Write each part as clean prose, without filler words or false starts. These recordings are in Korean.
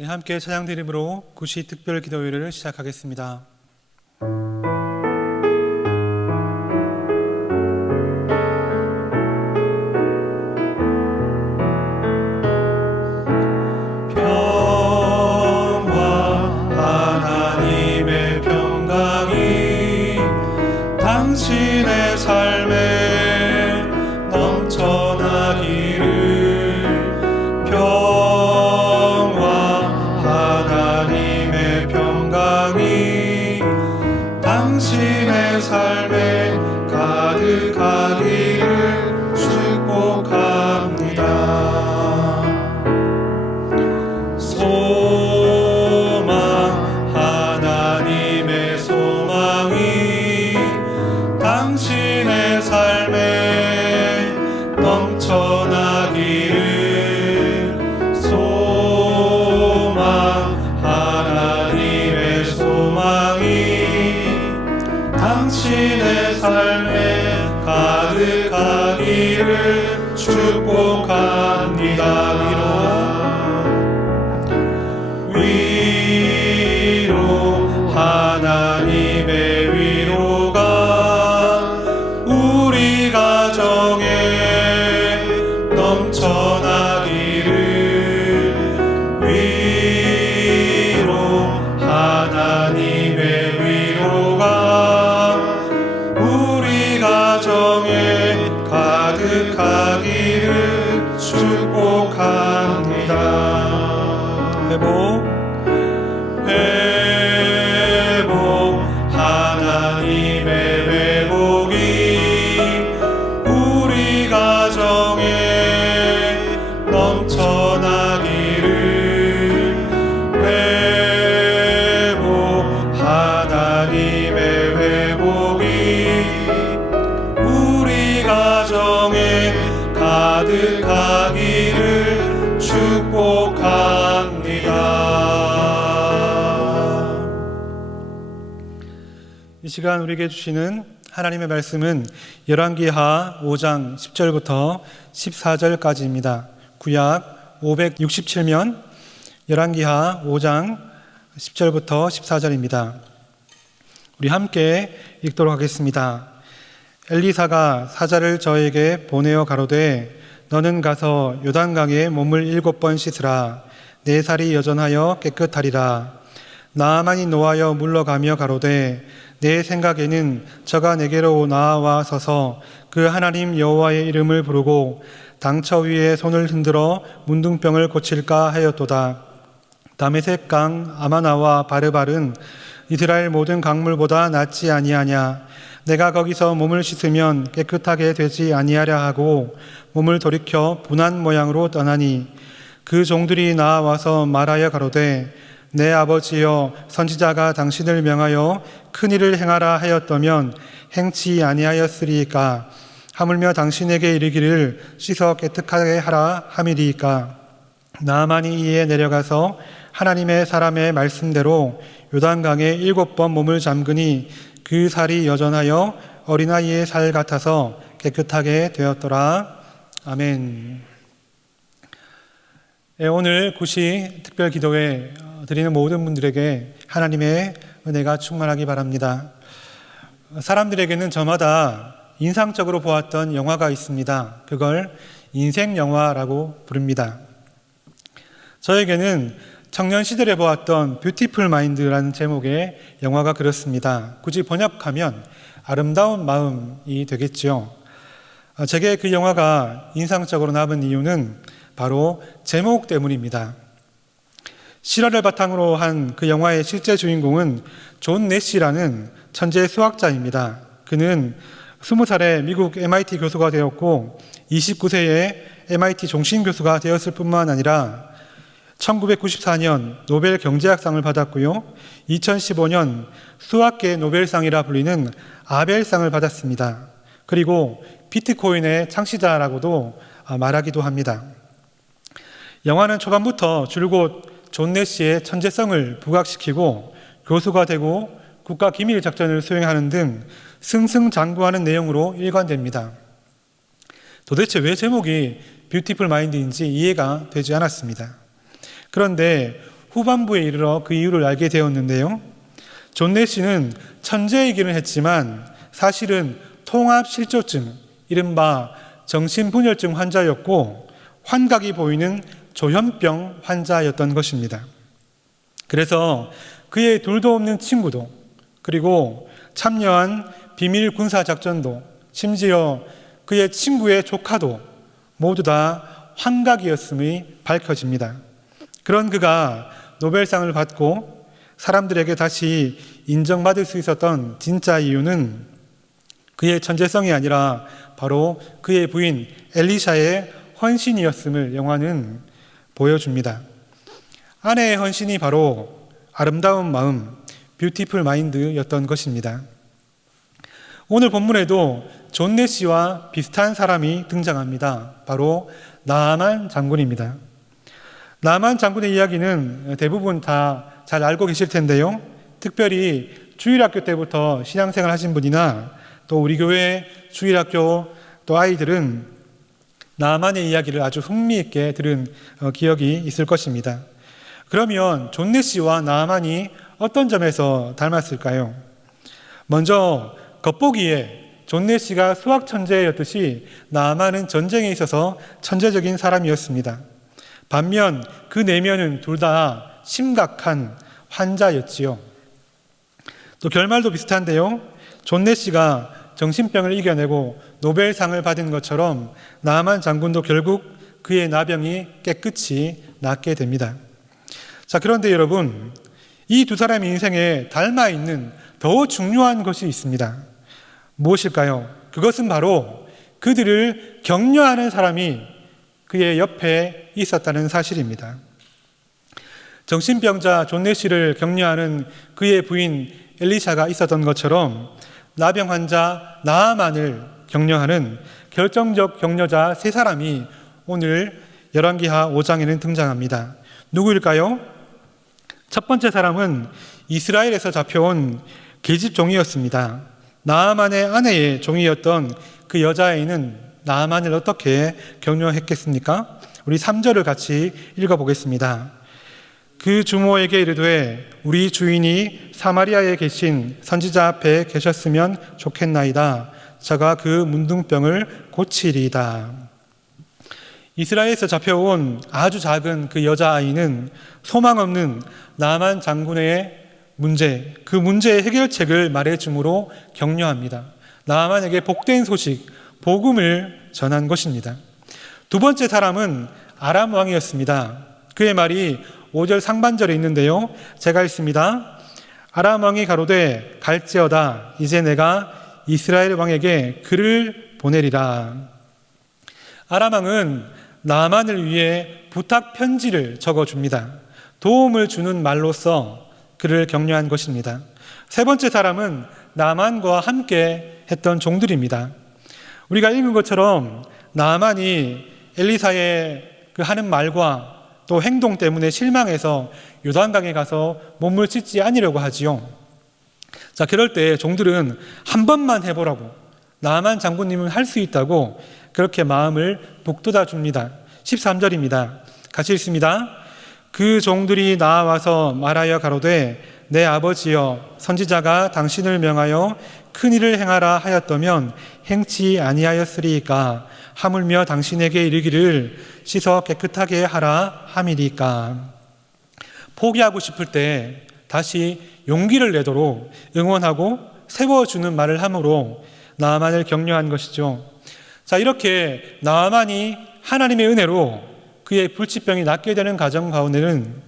네, 함께 찬양 드림으로 구시 특별 기도회를 시작하겠습니다. 하나님의 평강이 당신의 삶에 넘쳐나기를. 평화 하나님의 평강이 당신의 삶에 가득하기를 축복합니다. 소망 하나님의 소망이 당신의 삶에 넘쳐나기를. 소망 하나님의 소망이 당신의 삶에 가득하기를 축복합니다. 위로 하나님의 위로가 우리 가정에 넘쳐나기를. 위로 하나님의 위로가 우리 가정에 가득하기를 축복합니다. 회복 하나님의 회복이 우리 가정에 넘쳐나기를. 회복 하나님의 회복이 우리 가정에 가득하기를 축복합니다. 이 시간 우리에게 주시는 하나님의 말씀은 열왕기하 5장 10절부터 14절까지입니다. 구약 567면 열왕기하 5장 10절부터 14절입니다. 우리 함께 읽도록 하겠습니다. 엘리사가 사자를 저에게 보내어 가로되 너는 가서 요단강에 몸을 7번 씻으라. 내 살이 여전하여 깨끗하리라. 나아만이 노하여 물러가며 가로되 내 생각에는 저가 내게로 나와 서서 그 하나님 여호와의 이름을 부르고 당처 위에 손을 흔들어 문둥병을 고칠까 하였도다. 다메섹 강 아마나와 바르발은 이스라엘 모든 강물보다 낫지 아니하냐. 내가 거기서 몸을 씻으면 깨끗하게 되지 아니하랴 하고 몸을 돌이켜 분한 모양으로 떠나니 그 종들이 나와서 말하여 가로되 내 아버지여 선지자가 당신을 명하여 큰 일을 행하라 하였다면 행치 아니하였으리이까. 하물며 당신에게 이르기를 씻어 깨끗하게 하라 함이리이까. 나아만이 이에 내려가서 하나님의 사람의 말씀대로 요단강에 7번 몸을 잠그니 그 살이 여전하여 어린아이의 살 같아서 깨끗하게 되었더라. 아멘. 오늘 구시 특별 기도회 드리는 모든 분들에게 하나님의 은혜가 충만하기 바랍니다. 사람들에게는 저마다 인상적으로 보았던 영화가 있습니다. 그걸 인생 영화라고 부릅니다. 저에게는 청년 시절에 보았던 뷰티풀 마인드라는 제목의 영화가 그렇습니다. 굳이 번역하면 아름다운 마음이 되겠죠. 제게 그 영화가 인상적으로 남은 이유는 바로 제목 때문입니다. 실화를 바탕으로 한 그 영화의 실제 주인공은 존 내시라는 천재 수학자입니다. 그는 20살에 미국 MIT 교수가 되었고 29세에 MIT 종신 교수가 되었을 뿐만 아니라 1994년 노벨 경제학상을 받았고요. 2015년 수학계 노벨상이라 불리는 아벨상을 받았습니다. 그리고 비트코인의 창시자라고도 말하기도 합니다. 영화는 초반부터 줄곧 존 내시의 천재성을 부각시키고 교수가 되고 국가 기밀 작전을 수행하는 등 승승장구하는 내용으로 일관됩니다. 도대체 왜 제목이 뷰티풀 마인드인지 이해가 되지 않았습니다. 그런데 후반부에 이르러 그 이유를 알게 되었는데요. 존 내시는 천재이기는 했지만 사실은 통합실조증, 이른바 정신분열증 환자였고 환각이 보이는 조현병 환자였던 것입니다. 그래서 그의 둘도 없는 친구도, 그리고 참여한 비밀 군사작전도, 심지어 그의 친구의 조카도 모두 다 환각이었음이 밝혀집니다. 그런 그가 노벨상을 받고 사람들에게 다시 인정받을 수 있었던 진짜 이유는 그의 천재성이 아니라 바로 그의 부인 엘리샤의 헌신이었음을 영화는 보여줍니다. 아내의 헌신이 바로 아름다운 마음, 뷰티풀 마인드였던 것입니다. 오늘 본문에도 존 내시와 비슷한 사람이 등장합니다. 바로 나아만 장군입니다. 나아만 장군의 이야기는 대부분 다 잘 알고 계실 텐데요. 특별히 주일학교 때부터 신앙생활 하신 분이나 또 우리 교회 주일학교 또 아이들은 나아만의 이야기를 아주 흥미있게 들은 기억이 있을 것입니다. 그러면 존 내시와 나아만이 어떤 점에서 닮았을까요? 먼저 겉보기에 존 내시가 수학 천재였듯이 나아만은 전쟁에 있어서 천재적인 사람이었습니다. 반면 그 내면은 둘 다 심각한 환자였지요. 또 결말도 비슷한데요. 존 내시가 정신병을 이겨내고 노벨상을 받은 것처럼 나아만 장군도 결국 그의 나병이 깨끗이 낫게 됩니다. 자, 그런데 여러분, 이 두 사람의 인생에 닮아 있는 더 중요한 것이 있습니다. 무엇일까요? 그것은 바로 그들을 격려하는 사람이 그의 옆에 있었다는 사실입니다. 정신병자 존 내시를 격려하는 그의 부인 엘리샤가 있었던 것처럼 나병 환자 나아만을 격려하는 결정적 격려자 세 사람이 오늘 열왕기하 5장에는 등장합니다. 누구일까요? 첫 번째 사람은 이스라엘에서 잡혀온 계집 종이었습니다. 나아만의 아내의 종이었던 그 여자아이는 나아만을 어떻게 격려했겠습니까? 우리 3절을 같이 읽어보겠습니다. 그 주모에게 이르되 우리 주인이 사마리아에 계신 선지자 앞에 계셨으면 좋겠나이다. 저가 그 문둥병을 고치리이다. 이스라엘에서 잡혀온 아주 작은 그 여자아이는 소망 없는 나아만 장군의 문제, 그 문제의 해결책을 말해줌으로 격려합니다. 나아만에게 복된 소식, 복음을 전한 것입니다. 두 번째 사람은 아람 왕이었습니다. 그의 말이 5절 상반절에 있는데요. 제가 읽습니다. 아람 왕이 가로되 갈지어다 이제 내가 이스라엘 왕에게 글을 보내리라. 아람 왕은 나아만을 위해 부탁 편지를 적어줍니다. 도움을 주는 말로써 그를 격려한 것입니다. 세 번째 사람은 나아만과 함께 했던 종들입니다. 우리가 읽은 것처럼 나아만이 엘리사의 그 하는 말과 또 행동 때문에 실망해서 요단강에 가서 몸을 씻지 않으려고 하지요. 자, 그럴 때 종들은 한 번만 해보라고, 나아만 장군님은 할 수 있다고 그렇게 마음을 북돋아 줍니다. 13절입니다. 같이 읽습니다. 그 종들이 나와서 말하여 가로되 내 아버지여 선지자가 당신을 명하여 큰 일을 행하라 하였다면 행치 아니하였으리이까 하물며 당신에게 이르기를 씻어 깨끗하게 하라 함이리까. 포기하고 싶을 때 다시 용기를 내도록 응원하고 세워주는 말을 함으로 나아만을 격려한 것이죠. 자, 이렇게 나아만이 하나님의 은혜로 그의 불치병이 낫게 되는 과정 가운데는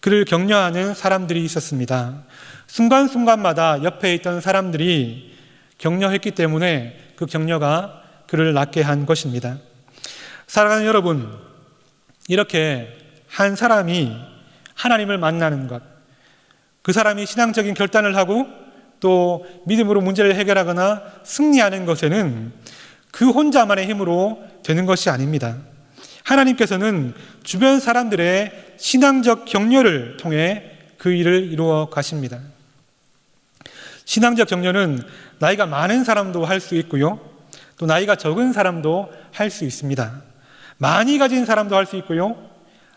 그를 격려하는 사람들이 있었습니다. 순간순간마다 옆에 있던 사람들이 격려했기 때문에 그 격려가 그를 낫게 한 것입니다. 사랑하는 여러분, 이렇게 한 사람이 하나님을 만나는 것, 그 사람이 신앙적인 결단을 하고 또 믿음으로 문제를 해결하거나 승리하는 것에는 그 혼자만의 힘으로 되는 것이 아닙니다. 하나님께서는 주변 사람들의 신앙적 격려를 통해 그 일을 이루어 가십니다. 신앙적 격려는 나이가 많은 사람도 할 수 있고요, 또 나이가 적은 사람도 할 수 있습니다. 많이 가진 사람도 할 수 있고요,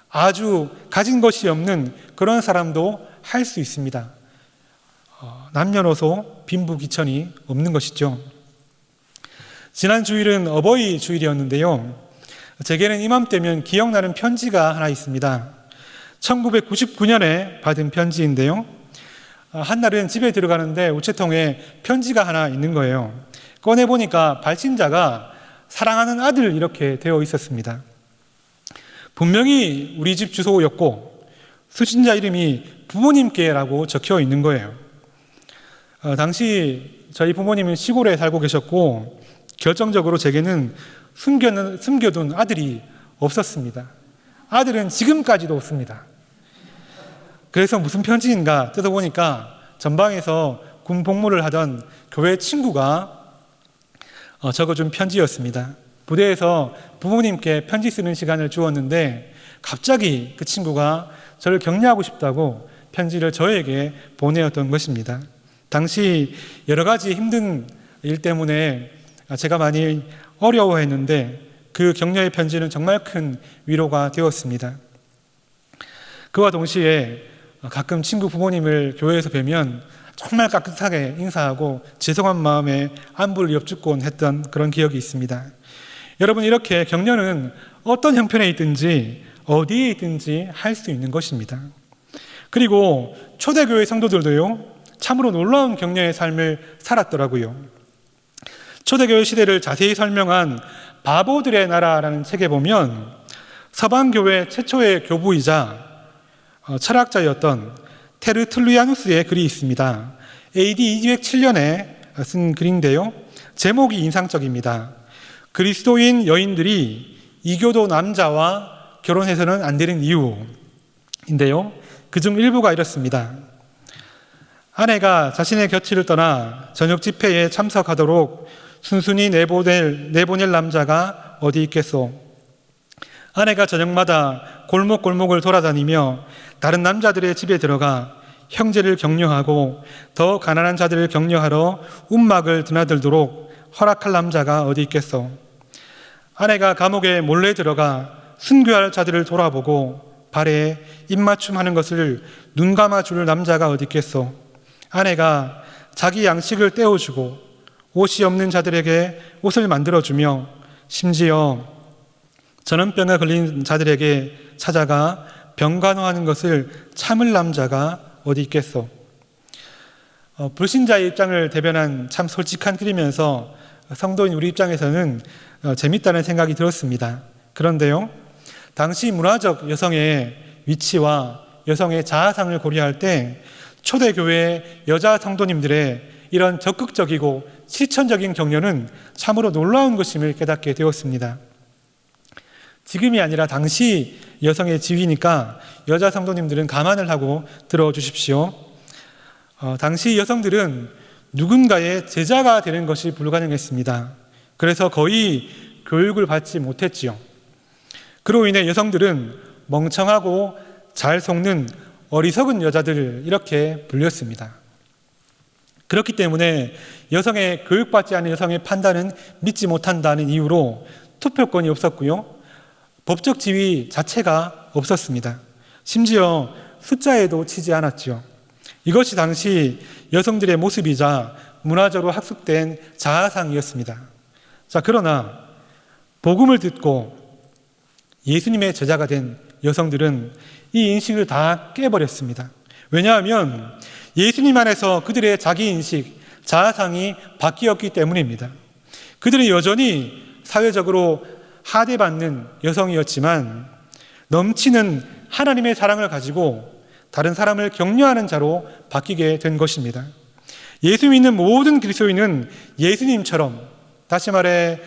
아주 가진 것이 없는 그런 사람도 할 수 있습니다. 남녀노소 빈부귀천이 없는 것이죠. 지난 주일은 어버이 주일이었는데요. 제게는 이맘때면 기억나는 편지가 하나 있습니다. 1999년에 받은 편지인데요. 한날은 집에 들어가는데 우체통에 편지가 하나 있는 거예요. 꺼내보니까 발신자가 사랑하는 아들 이렇게 되어 있었습니다. 분명히 우리 집 주소였고 수신자 이름이 부모님께라고 적혀 있는 거예요. 당시 저희 부모님은 시골에 살고 계셨고 결정적으로 제게는 숨겨둔 아들이 없었습니다. 아들은 지금까지도 없습니다. 그래서 무슨 편지인가 뜯어보니까 전방에서 군 복무를 하던 교회 친구가 적어준 편지였습니다. 부대에서 부모님께 편지 쓰는 시간을 주었는데 갑자기 그 친구가 저를 격려하고 싶다고 편지를 저에게 보내었던 것입니다. 당시 여러 가지 힘든 일 때문에 제가 많이 어려워했는데 그 격려의 편지는 정말 큰 위로가 되었습니다. 그와 동시에 가끔 친구 부모님을 교회에서 뵈면 정말 깍듯하게 인사하고 죄송한 마음에 안부를 엿죽곤 했던 그런 기억이 있습니다. 여러분, 이렇게 격려는 어떤 형편에 있든지 어디에 있든지 할 수 있는 것입니다. 그리고 초대교회 성도들도요, 참으로 놀라운 격려의 삶을 살았더라고요. 초대교회 시대를 자세히 설명한 바보들의 나라라는 책에 보면 서방교회 최초의 교부이자 철학자였던 테르툴리아누스의 글이 있습니다. AD 207년에 쓴 글인데요. 제목이 인상적입니다. 그리스도인 여인들이 이교도 남자와 결혼해서는 안 되는 이유인데요. 그중 일부가 이렇습니다. 아내가 자신의 곁을 떠나 저녁 집회에 참석하도록 순순히 내보낼 남자가 어디 있겠소. 아내가 저녁마다 골목골목을 돌아다니며 다른 남자들의 집에 들어가 형제를 격려하고 더 가난한 자들을 격려하러 움막을 드나들도록 허락할 남자가 어디 있겠소. 아내가 감옥에 몰래 들어가 순교할 자들을 돌아보고 발에 입맞춤하는 것을 눈 감아줄 남자가 어디 있겠소. 아내가 자기 양식을 떼어주고 옷이 없는 자들에게 옷을 만들어주며 심지어 전염병에 걸린 자들에게 찾아가 병간호하는 것을 참을 남자가 어디 있겠소. 불신자의 입장을 대변한 참 솔직한 글이면서 성도인 우리 입장에서는 재밌다는 생각이 들었습니다. 그런데요, 당시 문화적 여성의 위치와 여성의 자아상을 고려할 때 초대교회 여자 성도님들의 이런 적극적이고 실천적인 격려는 참으로 놀라운 것임을 깨닫게 되었습니다. 지금이 아니라 당시 여성의 지위니까 여자 성도님들은 감안을 하고 들어주십시오. 당시 여성들은 누군가의 제자가 되는 것이 불가능했습니다. 그래서 거의 교육을 받지 못했지요. 그로 인해 여성들은 멍청하고 잘 속는 어리석은 여자들 이렇게 불렸습니다. 그렇기 때문에 여성의 교육받지 않은 여성의 판단은 믿지 못한다는 이유로 투표권이 없었고요. 법적 지위 자체가 없었습니다. 심지어 숫자에도 치지 않았죠. 이것이 당시 여성들의 모습이자 문화적으로 학습된 자아상이었습니다. 자, 그러나 복음을 듣고 예수님의 제자가 된 여성들은 이 인식을 다 깨버렸습니다. 왜냐하면 예수님 안에서 그들의 자기인식, 자아상이 바뀌었기 때문입니다. 그들은 여전히 사회적으로 하대받는 여성이었지만 넘치는 하나님의 사랑을 가지고 다른 사람을 격려하는 자로 바뀌게 된 것입니다. 예수 믿는 모든 그리스도인은 예수님처럼, 다시 말해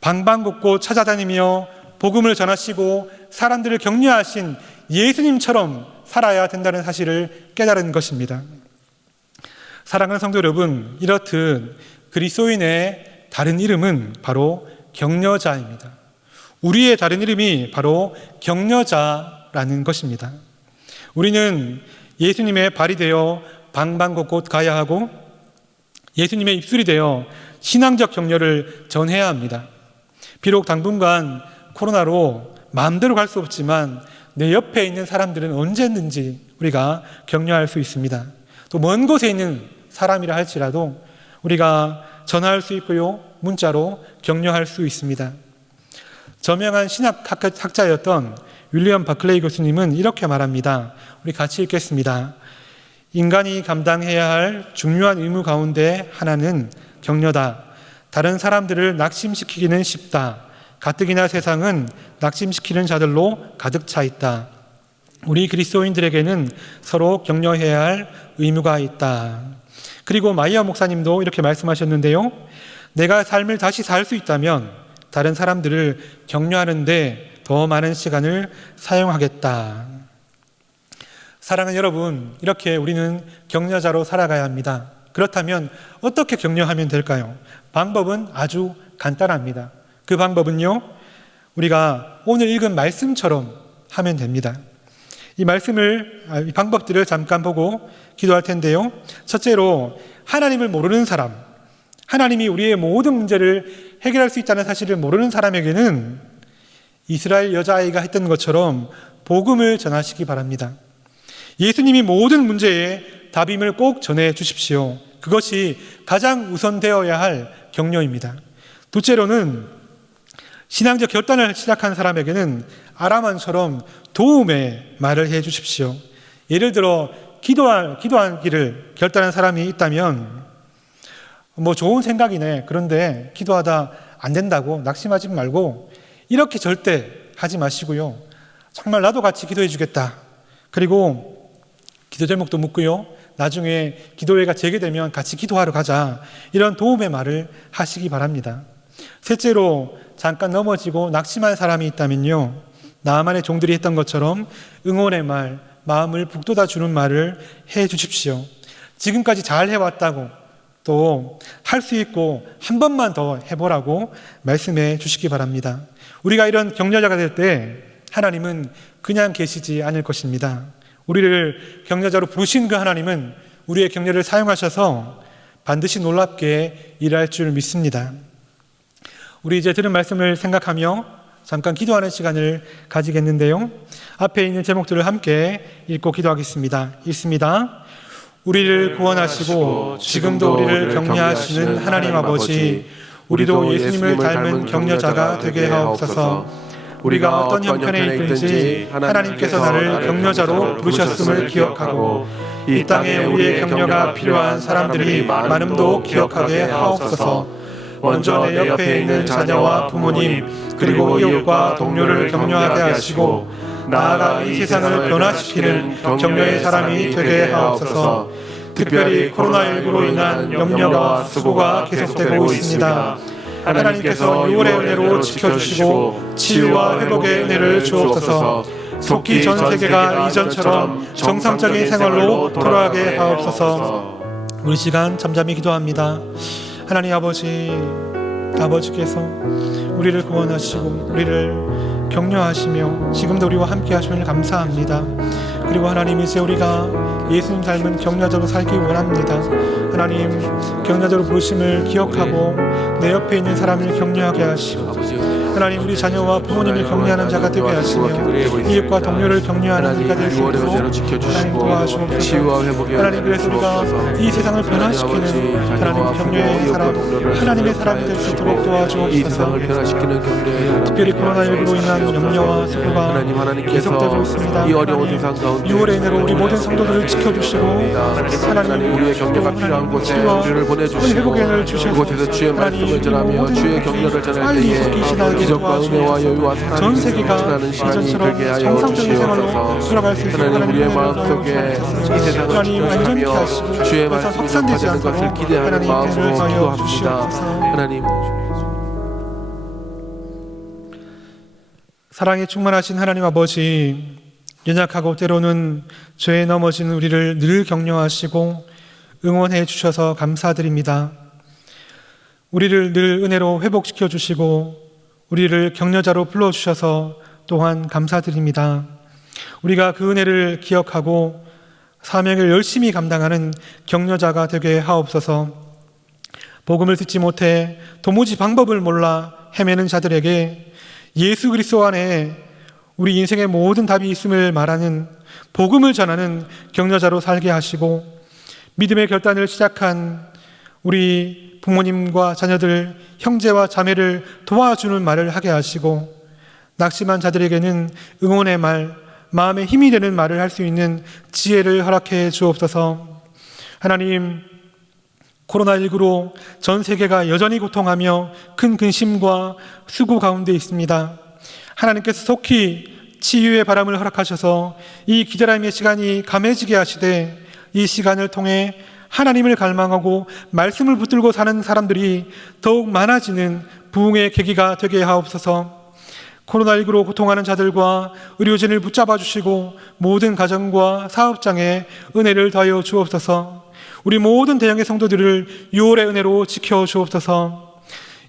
방방곡곡 찾아다니며 복음을 전하시고 사람들을 격려하신 예수님처럼 살아야 된다는 사실을 깨달은 것입니다. 사랑하는 성도 여러분, 이렇듯 그리스도인의 다른 이름은 바로 격려자입니다. 우리의 다른 이름이 바로 격려자라는 것입니다. 우리는 예수님의 발이 되어 방방곡곡 가야 하고 예수님의 입술이 되어 신앙적 격려를 전해야 합니다. 비록 당분간 코로나로 마음대로 갈 수 없지만 내 옆에 있는 사람들은 언제든지 우리가 격려할 수 있습니다. 또 먼 곳에 있는 사람이라 할지라도 우리가 전화할 수 있고요, 문자로 격려할 수 있습니다. 저명한 신학학자였던 윌리엄 바클레이 교수님은 이렇게 말합니다. 우리 같이 읽겠습니다. 인간이 감당해야 할 중요한 의무 가운데 하나는 격려다. 다른 사람들을 낙심시키기는 쉽다. 가뜩이나 세상은 낙심시키는 자들로 가득 차 있다. 우리 그리스도인들에게는 서로 격려해야 할 의무가 있다. 그리고 마이어 목사님도 이렇게 말씀하셨는데요. 내가 삶을 다시 살 수 있다면 다른 사람들을 격려하는데 더 많은 시간을 사용하겠다. 사랑하는 여러분, 이렇게 우리는 격려자로 살아가야 합니다. 그렇다면 어떻게 격려하면 될까요? 방법은 아주 간단합니다. 그 방법은요, 우리가 오늘 읽은 말씀처럼 하면 됩니다. 이 방법들을 잠깐 보고 기도할 텐데요. 첫째로, 하나님을 모르는 사람, 하나님이 우리의 모든 문제를 해결할 수 있다는 사실을 모르는 사람에게는 이스라엘 여자아이가 했던 것처럼 복음을 전하시기 바랍니다. 예수님이 모든 문제에 답임을 꼭 전해 주십시오. 그것이 가장 우선되어야 할 격려입니다. 둘째로는 신앙적 결단을 시작한 사람에게는 아람왕처럼 도움의 말을 해 주십시오. 예를 들어 기도하기를 결단한 사람이 있다면 좋은 생각이네. 그런데 기도하다 안 된다고 낙심하지 말고 이렇게 절대 하지 마시고요. 정말 나도 같이 기도해 주겠다. 그리고 기도 제목도 묻고요. 나중에 기도회가 재개되면 같이 기도하러 가자. 이런 도움의 말을 하시기 바랍니다. 셋째로, 잠깐 넘어지고 낙심한 사람이 있다면요, 나만의 종들이 했던 것처럼 응원의 말, 마음을 북돋아 주는 말을 해 주십시오. 지금까지 잘 해왔다고, 또 할 수 있고 한 번만 더 해보라고 말씀해 주시기 바랍니다. 우리가 이런 격려자가 될 때 하나님은 그냥 계시지 않을 것입니다. 우리를 격려자로 부르신 그 하나님은 우리의 격려를 사용하셔서 반드시 놀랍게 일할 줄 믿습니다. 우리 이제 들은 말씀을 생각하며 잠깐 기도하는 시간을 가지겠는데요. 앞에 있는 제목들을 함께 읽고 기도하겠습니다. 읽습니다. 우리를 구원하시고 지금도 우리를 격려하시는 하나님 아버지, 우리도 예수님을 닮은 격려자가 되게 하옵소서. 우리가 어떤 형편에 있든지 하나님께서 나를 격려자로 부르셨음을 기억하고 이 땅에 우리의 격려가 필요한 사람들이 많음도 기억하게 하옵소서. 먼저 내 옆에 있는 자녀와 부모님, 그리고 이웃과 동료를 격려하게 하시고 나아가 이 세상을 변화시키는 격려의 사람이 되게 하옵소서. 특별히 코로나19로 인한 염려와 수고가 계속되고 있습니다. 하나님께서 6월의 은혜로 지켜주시고 치유와 회복의 은혜를 주옵소서. 속히 전 세계가 이전처럼 정상적인 생활로 돌아가게 하옵소서. 우리 시간 잠잠히 기도합니다. 하나님 아버지께서 우리를 구원하시고 우리를 격려하시며 지금도 우리와 함께 하시면 감사합니다. 그리고 하나님, 이제 우리가 예수님 닮은 격려자로 살기 원합니다. 하나님, 격려자로 부르심을 기억하고 내 옆에 있는 사람을 격려하게 하시고 하나님, 우리 자녀와 부모님을 격려하는 자가 되게 하시며 이웃과 동료를 격려하는 자가 될 수 있도록 하나님 도와주옵소서. 하나님, 그래서 우리가 이 세상을 변화시키는 하나님 격려의 사람, 하나님의 사람이 될 수 있도록 도와주옵소서. 특별히 코로나19로 인한 염려와 수고가 계속되고 있습니다. 이 어려운 세상 가운데 6월의 은혜로 우리 모든 성도들을 지켜주시고 하나님, 우리의 격려가 필요한 곳에 우리를 보내주시고 회복의 은혜를 주셔서 그곳에서 주의 말씀을 전하며 주의 격려를 전할 때에 기적과 은혜와 여유와 사랑이 넘치는 시간이 되게 하여 주시옵소서. 돌아갈 수 있도록 하나님, 우리의 마음속에 이 세상을 축복하며 주의 말씀이 전파되는 것을 기대하는 마음으로 기도합니다. 하나님, 사랑에 충만하신 하나님 아버지, 연약하고 때로는 죄에 넘어진 우리를 늘 격려하시고 응원해 주셔서 감사드립니다. 우리를 늘 은혜로 회복시켜 주시고 우리를 격려자로 불러주셔서 또한 감사드립니다. 우리가 그 은혜를 기억하고 사명을 열심히 감당하는 격려자가 되게 하옵소서. 복음을 듣지 못해 도무지 방법을 몰라 헤매는 자들에게 예수 그리스도 안에 우리 인생의 모든 답이 있음을 말하는 복음을 전하는 격려자로 살게 하시고, 믿음의 결단을 시작한 우리 부모님과 자녀들, 형제와 자매를 도와주는 말을 하게 하시고, 낙심한 자들에게는 응원의 말, 마음에 힘이 되는 말을 할 수 있는 지혜를 허락해 주옵소서. 하나님, 코로나19로 전 세계가 여전히 고통하며 큰 근심과 수고 가운데 있습니다. 하나님께서 속히 치유의 바람을 허락하셔서 이 기다림의 시간이 감해지게 하시되, 이 시간을 통해 하나님을 갈망하고 말씀을 붙들고 사는 사람들이 더욱 많아지는 부흥의 계기가 되게 하옵소서. 코로나19로 고통하는 자들과 의료진을 붙잡아 주시고 모든 가정과 사업장에 은혜를 더하여 주옵소서. 우리 모든 대형의 성도들을 6월의 은혜로 지켜 주옵소서.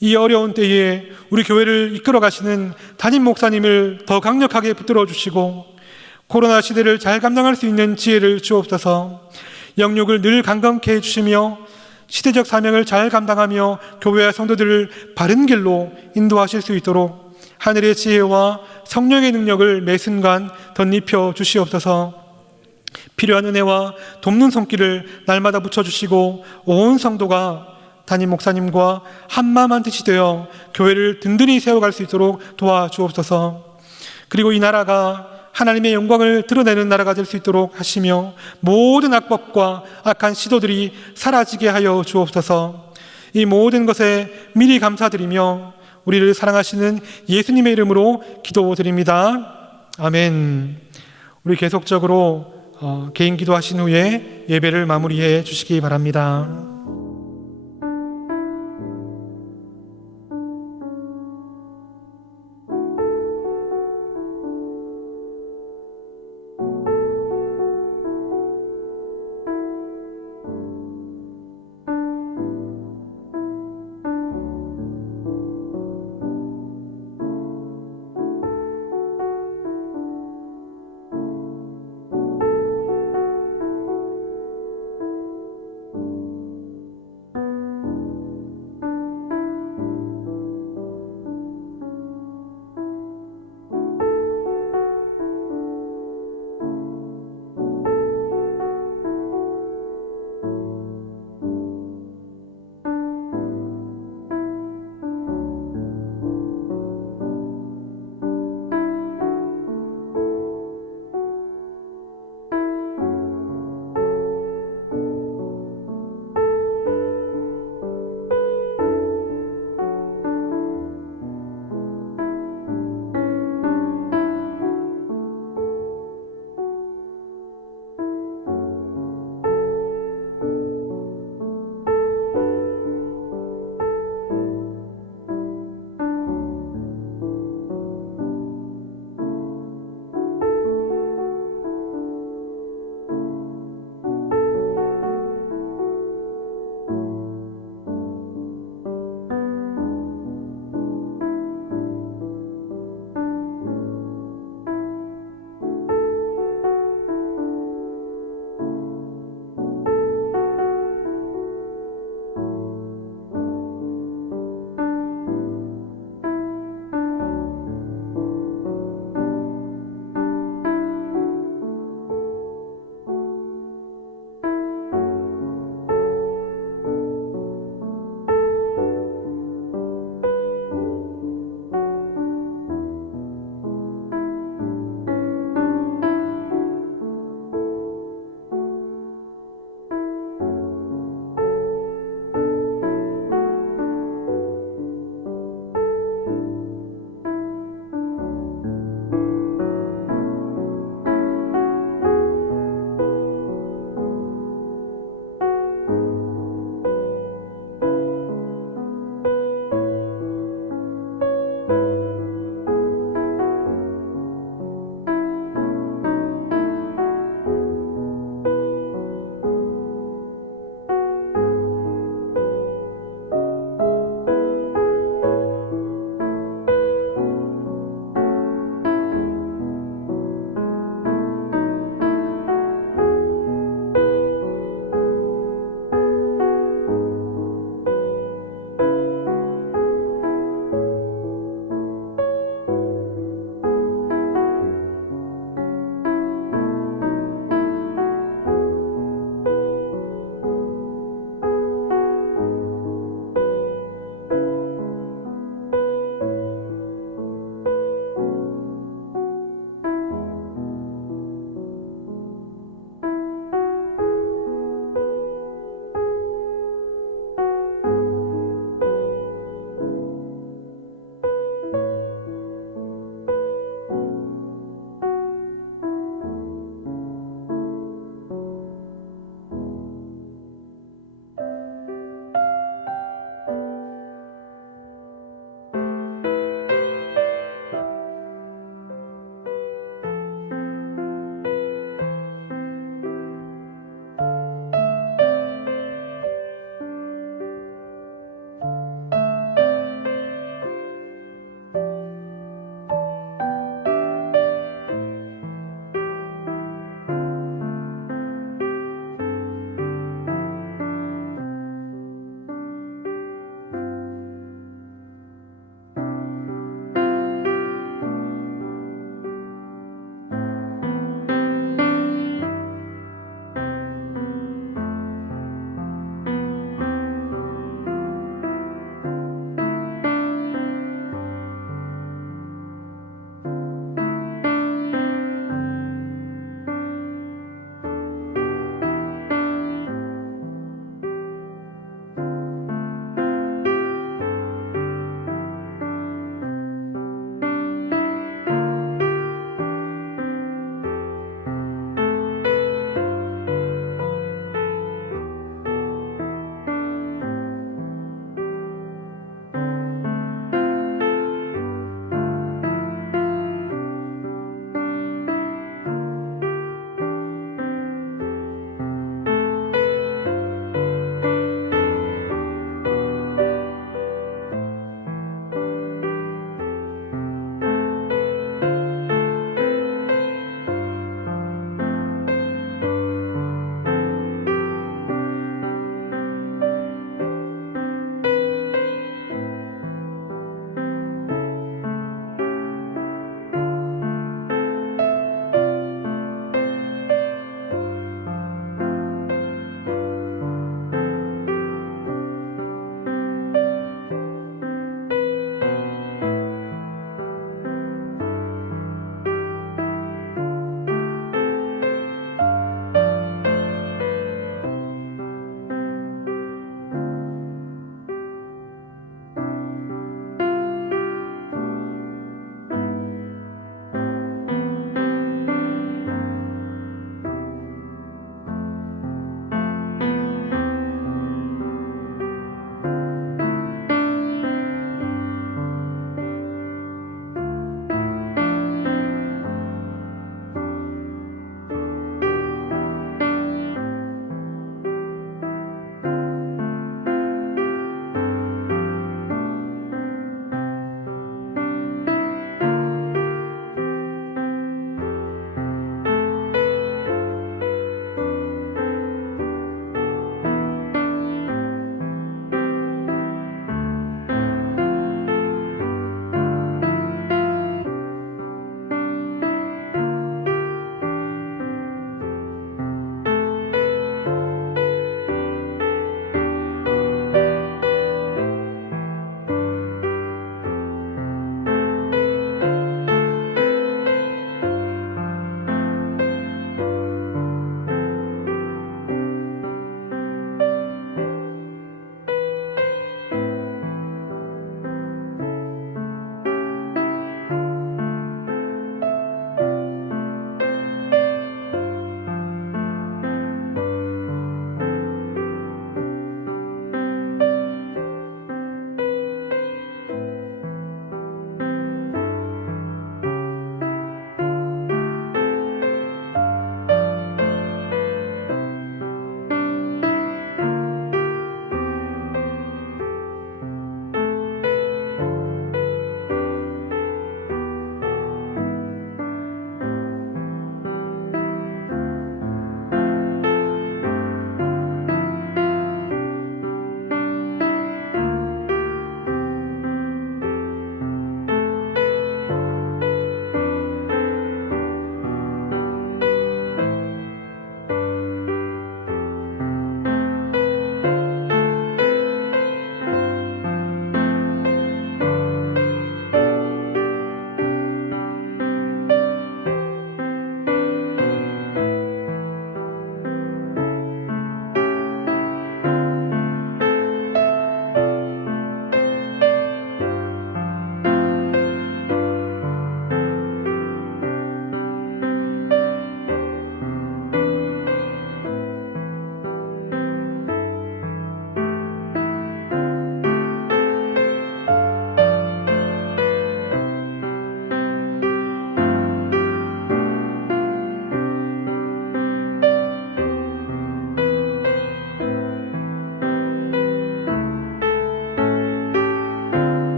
이 어려운 때에 우리 교회를 이끌어 가시는 담임 목사님을 더 강력하게 붙들어 주시고 코로나 시대를 잘 감당할 수 있는 지혜를 주옵소서. 영육을 늘 강건케 해주시며 시대적 사명을 잘 감당하며 교회와 성도들을 바른 길로 인도하실 수 있도록 하늘의 지혜와 성령의 능력을 매 순간 덧입혀 주시옵소서. 필요한 은혜와 돕는 손길을 날마다 붙여주시고 온 성도가 담임 목사님과 한마음 한뜻이 되어 교회를 든든히 세워갈 수 있도록 도와주옵소서. 그리고 이 나라가 하나님의 영광을 드러내는 나라가 될 수 있도록 하시며 모든 악법과 악한 시도들이 사라지게 하여 주옵소서. 이 모든 것에 미리 감사드리며 우리를 사랑하시는 예수님의 이름으로 기도드립니다. 아멘. 우리 계속적으로 개인 기도하신 후에 예배를 마무리해 주시기 바랍니다.